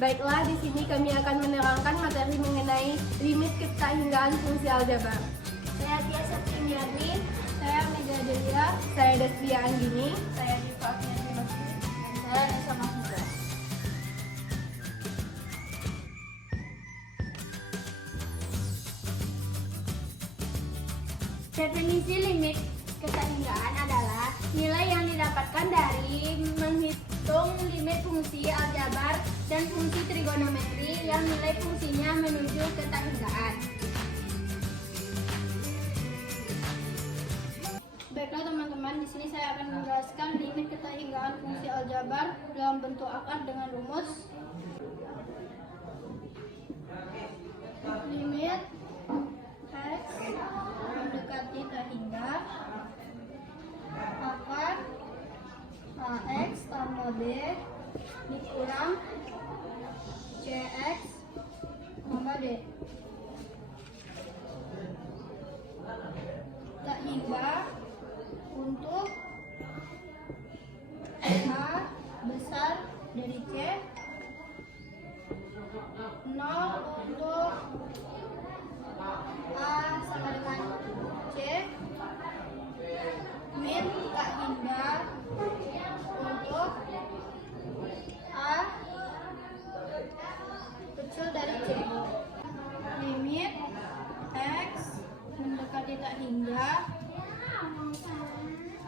Baiklah, di sini kami akan menerangkan materi mengenai limit ketahinggaan fungsi aljabar. Saya Tia Septimiarni. Saya Mega Delia. Saya Destia Anggini. Saya Diva Agniati Bakti. Dan saya Nesa Mahmudra. Definisi limit ketahinggaan adalah nilai yang didapatkan dari menghitung limit fungsi aljabar dan fungsi trigonometri yang nilai fungsinya menuju ketahinggaan. Baiklah teman-teman, di sini saya akan menjelaskan limit ketahinggaan fungsi aljabar dalam bentuk akar dengan rumus. Limit x mendekati tak hingga akar ax tambah b dikurang cx tambah d. Tak hingga untuk a besar dari c, 0 untuk a sama dengan c, min tak hingga untuk a kecil dari c. Limit x mendekati tak hingga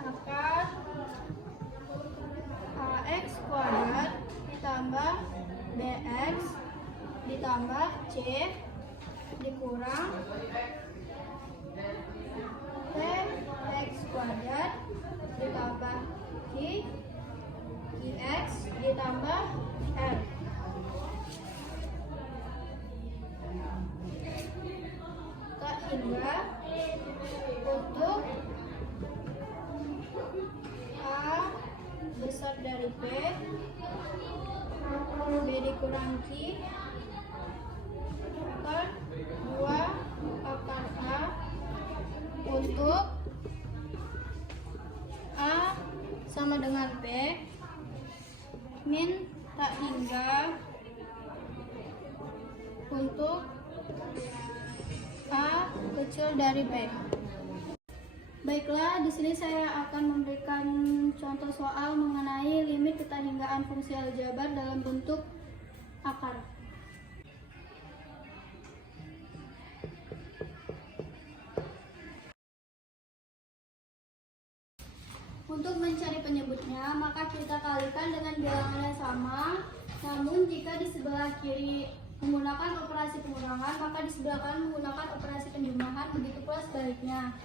akar ax kuadrat ditambah bx ditambah c dikurang tx kuadrat ditambah qx ditambah r. Tak hingga untuk a besar dari b dikurang q akar 2 akar a untuk a sama dengan b min tak hingga untuk a kecil dari b. Baiklah, di sini saya akan memberikan contoh soal mengenai limit ketahinggaan fungsi aljabar dalam bentuk akar. Untuk mencari penyebutnya, maka kita kalikan dengan bilangan yang sama. Namun jika di sebelah kiri menggunakan operasi pengurangan, maka di sebelah kanan menggunakan operasi penjumlahan, begitu pula sebaliknya.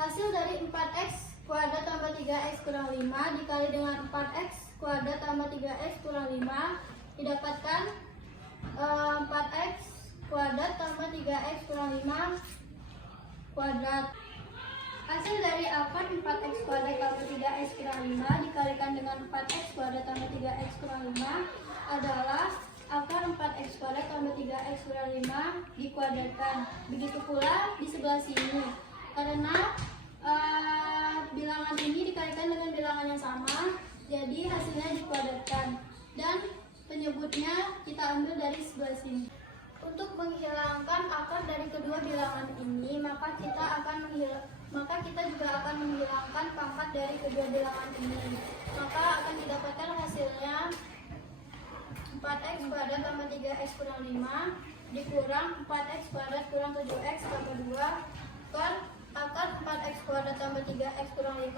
Hasil dari 4x kuadrat tambah 3x kurang 5 dikali dengan 4x kuadrat tambah 3x kurang 5 didapatkan 4x kuadrat tambah 3x kurang 5 kuadrat. Hasil dari akar 4x kuadrat tambah 3x kurang 5 dikalikan dengan 4x kuadrat tambah 3x kurang 5 adalah akar 4x kuadrat tambah 3x kurang 5 dikuadratkan. Begitu pula di sebelah sini. Karena bilangan ini dikalikan dengan bilangan yang sama, jadi hasilnya dikuadratkan. Dan penyebutnya kita ambil dari sebelah sini. Untuk menghilangkan akar dari kedua bilangan ini, maka kita juga akan menghilangkan pangkat dari kedua bilangan ini. Maka akan didapatkan hasilnya 4x kuadrat tambah 3x kurang 5 dikurang 4x kuadrat kurang 7x tambah 2 per akar 4x kuadrat tambah 3x kurang 5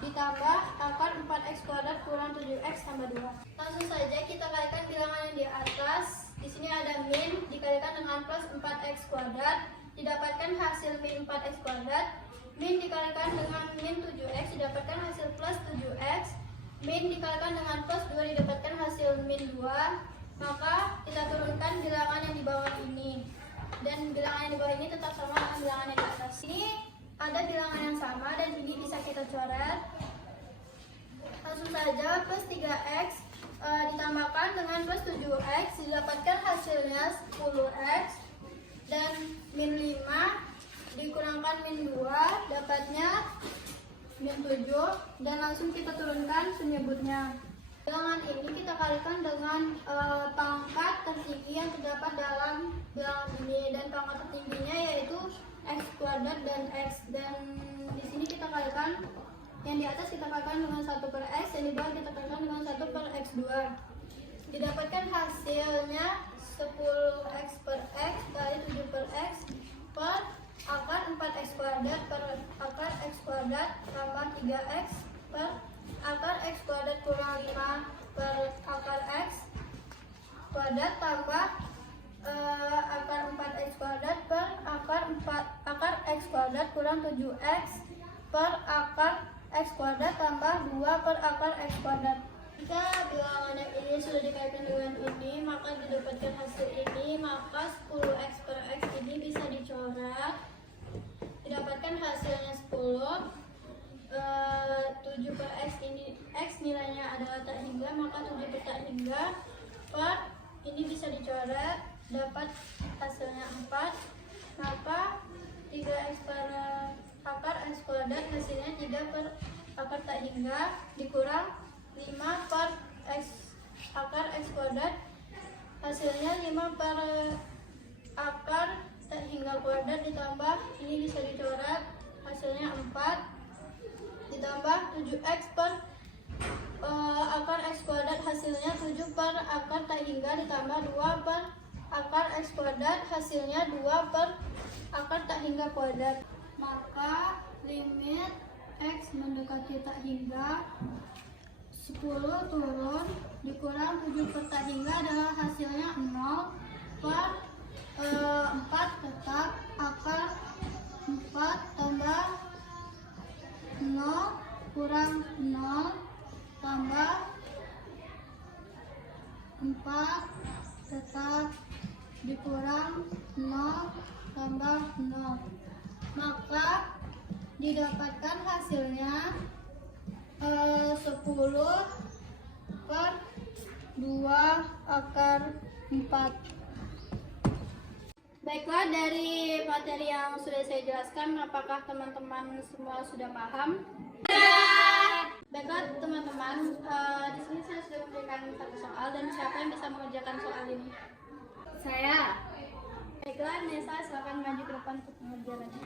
ditambah akar 4x kuadrat kurang 7x tambah 2. Langsung saja kita kalikan bilangan yang di atas. Di sini ada min dikalikan dengan plus 4x kuadrat didapatkan hasil min 4x kuadrat. Min dikalikan dengan min 7x didapatkan hasil plus 7x. Min dikalikan dengan plus 2 didapatkan hasil min 2. Maka kita turunkan bilangan yang di bawah ini. Dan bilangan yang di bawah ini tetap sama dengan bilangan yang di atas. Ini ada bilangan yang sama dan ini bisa kita coret. Langsung saja plus 3x ditambahkan dengan plus 7x didapatkan hasilnya 10x. Dan min 5 dikurangkan min 2 dapatnya min 7 dan langsung kita turunkan penyebutnya. Bilangan ini kita kalikan dengan pangkat tertinggi yang terdapat dalam bilangan ini, dan pangkat tertingginya yaitu x kuadrat dan x, dan di sini kita kalikan yang di atas kita kalikan dengan 1 per x, yang di bawah kita kalikan dengan 1 per x2. Didapatkan hasilnya 10x per x kali 7 per x per akar 4x kuadrat per akar x kuadrat tambah 3x per akar x kuadrat kurang 5 per akar x kuadrat tambah akar 4x kuadrat per akar x kuadrat kurang 7x per akar x kuadrat tambah 2 per akar x kuadrat. Jika bilangan ini sudah dikaitkan dengan ini, maka didapatkan hasil ini, maka 10x per x ini bisa dicoret. Didapatkan hasilnya 10. 7 per x ini, x nilainya adalah tak hingga, maka 7 per tak hingga per ini bisa dicoret, dapat hasilnya 4, maka 3x per akar x kuadrat hasilnya 3 per akar tak hingga dikurang 5 per x akar x kuadrat hasilnya 5 per akar tak hingga kuadrat ditambah ini bisa dicoret, hasilnya 4 ditambah 7x per akar x kuadrat hasilnya 7 per akar tak hingga ditambah 2 per akar x kuadrat hasilnya 2 per akar tak hingga kuadrat. Maka limit x mendekati tak hingga 10 turun dikurang 7 per tak hingga adalah hasilnya 0 per 4 tetap akar 4 tambah 0 kurang 0 tambah 4 tetap dikurang 0 tambah 0, maka didapatkan hasilnya 10 per 2 akar 4. Baiklah, dari materi yang sudah saya jelaskan, apakah teman-teman semua sudah paham? Baiklah teman-teman, di sini saya sudah memberikan satu soal, dan siapa yang bisa mengerjakan soal ini? Saya. Baiklah, Nesa, silakan maju ke depan untuk mengerjakannya.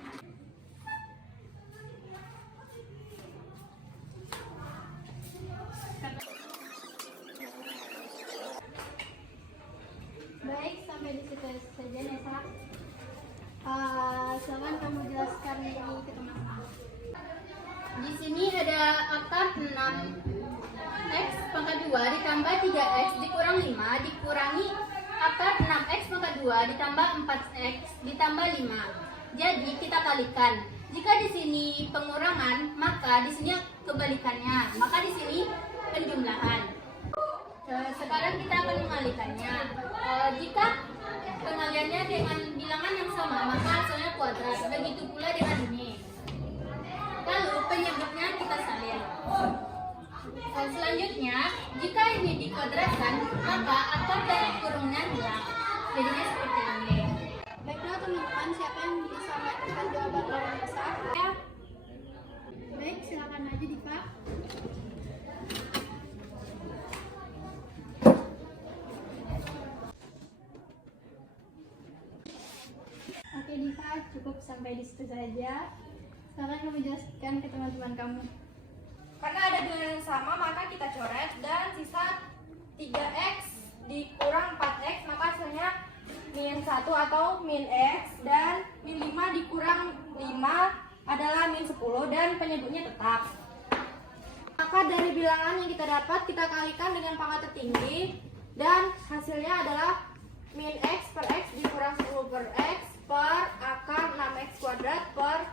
Baik, sampai di situ saja Nesa. Silakan kamu jelaskan ini ke teman-teman. Di sini ada akar 6x pangkat 2 ditambah 3x dikurang 5 dikurangi akar 6x pangkat 2 ditambah 4x ditambah 5. Jadi kita kalikan. Jika di sini pengurangan, maka di sini kebalikannya. Maka di sini penjumlahan. Sekarang kita akan mengalikannya. Jika pengaliannya dengan bilangan yang sama, maka hasilnya kuadrat. Begitu pula dengan ini. Lalu penyebutnya kita salin. Selanjutnya, jika ini dikuadratkan, maka akar dari kurungnya hilang. Jadinya seperti ini. Baiklah teman-teman, siapa yang bisa melakukan jawaban lawan Nesa? Ya. Baik, silakan maju Diva. Oke Diva, cukup sampai di situ saja. Sekarang kamu jelaskan ke teman-teman kamu. Karena ada bilangan yang sama, maka kita coret, dan sisa 3x dikurang 4x, maka hasilnya min 1 atau min x, dan min 5 dikurang 5 adalah min 10, dan penyebutnya tetap. Maka dari bilangan yang kita dapat, kita kalikan dengan pangkat tertinggi, dan hasilnya adalah min x per x dikurang 10 per x per akar 6x kuadrat per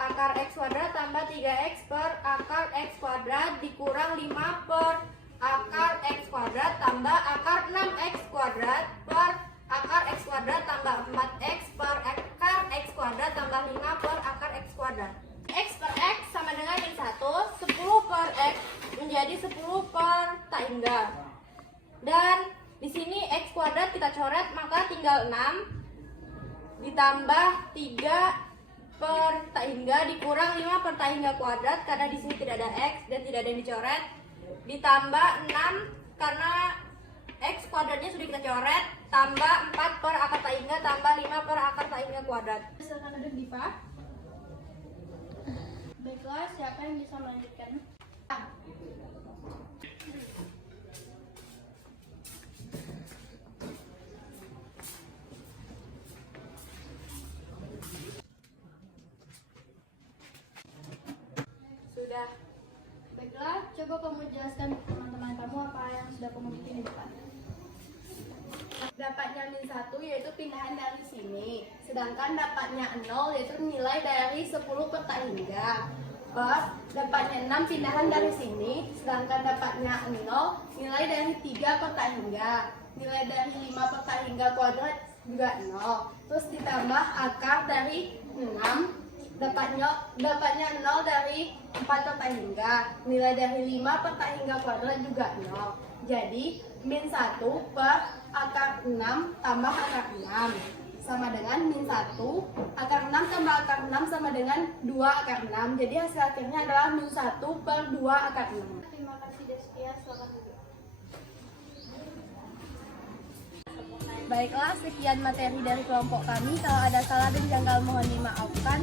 akar x kuadrat tambah 3x per akar x kuadrat dikurang 5 per akar x kuadrat tambah akar 6x kuadrat per akar x kuadrat tambah 4x per akar x kuadrat tambah 5 per akar x kuadrat. X per x sama dengan min 1, 10 per x menjadi 10 per tak hingga. Dan di sini x kuadrat kita coret, maka tinggal 6 ditambah 3 per tak hingga dikurang 5 per tak hingga kuadrat, karena di sini tidak ada x dan tidak ada yang dicoret. ditambah 6 karena X kuadratnya sudah kita coret, tambah 4 per akar tak hingga, tambah 5 per akar tak hingga kuadrat. Silakan duduk Diva. Baiklah, siapa yang bisa melanjutkan? Sudah. Baiklah, coba kamu jelaskan ke teman-teman kamu apa yang sudah kamu bikin di depan. Dapatnya min 1 yaitu pindahan dari sini. Sedangkan dapatnya 0 yaitu nilai dari 10 per tak hingga. Dapatnya 6 pindahan dari sini. Sedangkan dapatnya 0 nilai dari 3 per tak hingga. Nilai dari 5 per tak hingga kuadrat juga 0. Terus ditambah akar dari 6. Dapatnya 0 dari 4 per tak hingga. Nilai dari 5 per tak hingga kuadrat juga 0. Jadi min 1 per akar 6 tambah akar 6 sama dengan min 1. Akar 6 tambah akar 6 sama dengan 2 akar 6. Jadi hasil akhirnya adalah min 1 per 2 akar 6. Terima kasih Destia, silakan duduk. Baiklah, sekian materi dari kelompok kami. Kalau ada salah dan janggal mohon dimaafkan.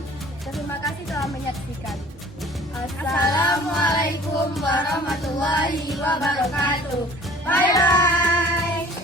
Terima kasih telah menyaksikan. Assalamualaikum warahmatullahi wabarakatuh. Bye bye.